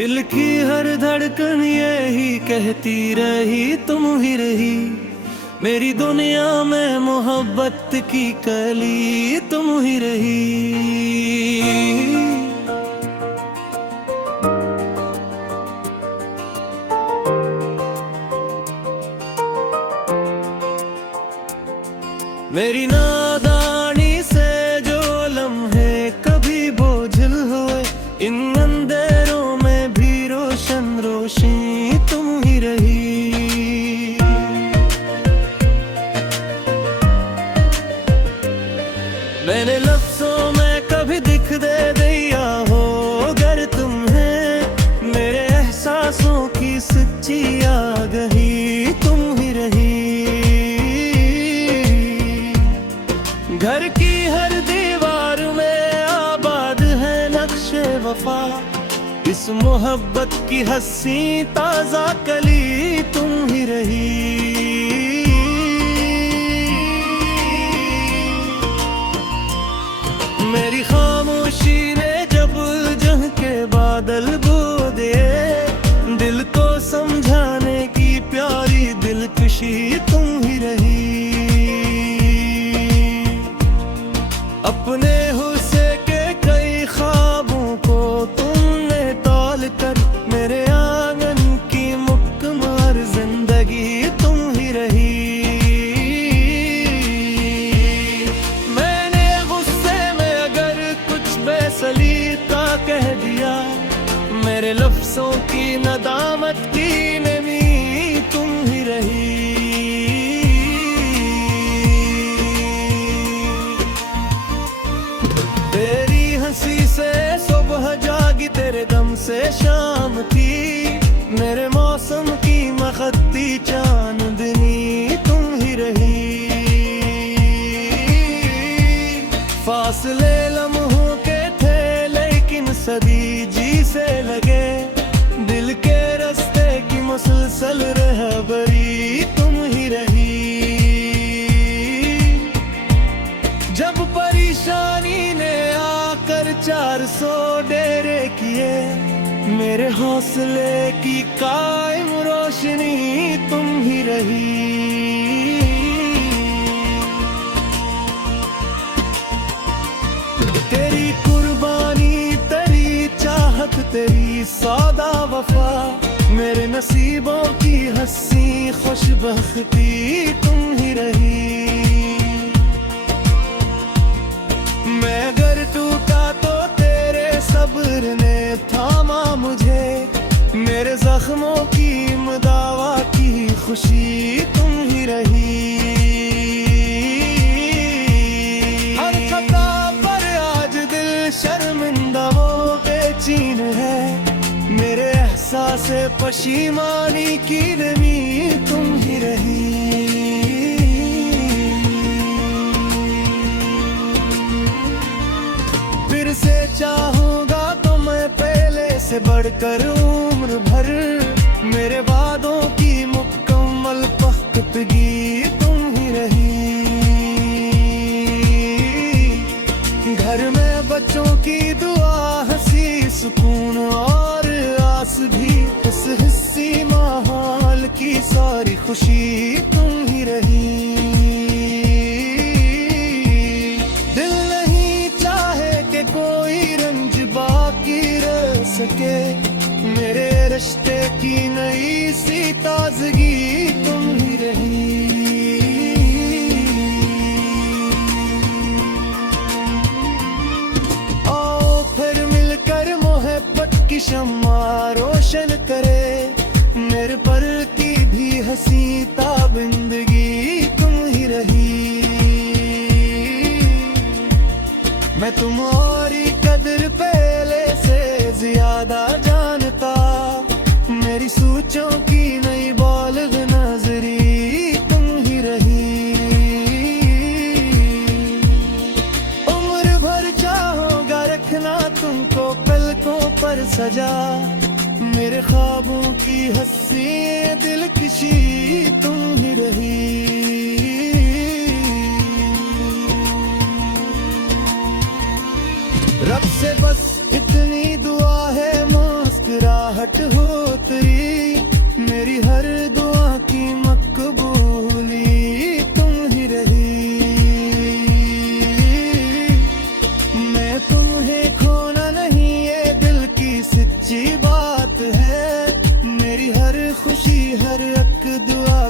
दिल की हर धड़कन यही कहती रही तुम ही रही, मेरी दुनिया में मोहब्बत की कली तुम ही रही। मेरी नादानी से जो लम्हे कभी बोझिल हुए, इन अंधेरों में भी रोशन रोशनी तुम ही रही। मैंने लफ्जों में कभी दिख दे दिया हो अगर तुम्हें, मेरे एहसासों की सच्ची आगही तुम ही रही। घर की हर दीवार में आबाद है नक्शे वफा, इस मोहब्बत की हंसी ताजा कली तुम ही रही। मेरी खामोशी ने जब जह के बादल बो दिए, दिल को समझाने की प्यारी दिलकशी तुम ही रही। अपने हुस्से के कई ख्वाबों को तुमने तौल कर, मेरे आंगन की मुकम्मल जिंदगी तुम ही रही। मैंने गुस्से में अगर कुछ बेसलीका कह दिया, मेरे लफ्जों की नदामत की नमी तुम ही रही। तेरी हंसी से सुबह जागी, तेरे दम से शाम थी, मेरे मौसम की मखती चांदनी तुम ही रही। फासले लम्हों के थे लेकिन सदी जी से लगे, दिल के रास्ते की मुसलसल रहबरी तुम ही रही। जब परेशानी ने आकर 400 डेरे किए, मेरे हौसले की कायम रोशनी तुम ही रही। तेरी कुर्बानी, तेरी चाहत, तेरी सौदा वफा, मेरे नसीबों की हंसी खुशबख्ती तुम ही रही। मैं अगर टूटा तो तेरे सब्र ने थामा मुझे, मेरे जख्मों की मुदावा की खुशी तुम ही रही। हर खता पर आज दिल शर्मिंदा वो बेचैन है, मेरे एहसास पशीमानी की नमी तुम ही रही। फिर से चाहूंगा तो मैं पहले से बढ़कर उम्र भर, मेरे वादों की मुकम्मल पुख्तगी तुम ही रही। घर में बच्चों की दुआ, हंसी सुकून और आस भी, इस हिस्सी माहौल की सारी खुशी तुम ही रही। कोई रंज बाकी रह सके, मेरे रिश्ते की नई सी ताजगी तुम ही रही। आओ फिर मिलकर मोहब्बत की शम्मा रोशन करे, मेरे पर की भी हंसी ताबिंदगी तुम ही रही। मैं तुम्हारी कदर पहले से ज्यादा जानता, मेरी सोचों की नई बालिग नजरी तुम ही रही। उम्र भर चाहूंगा रखना तुमको पलकों पर सजा, मेरे ख्वाबों की हंसी दिलकशी आखिरी मेरी हर दुआ की मकबूली तुम ही रही। मैं तुम्हें खोना नहीं, ये दिल की सच्ची बात है। मेरी हर खुशी हर एक दुआ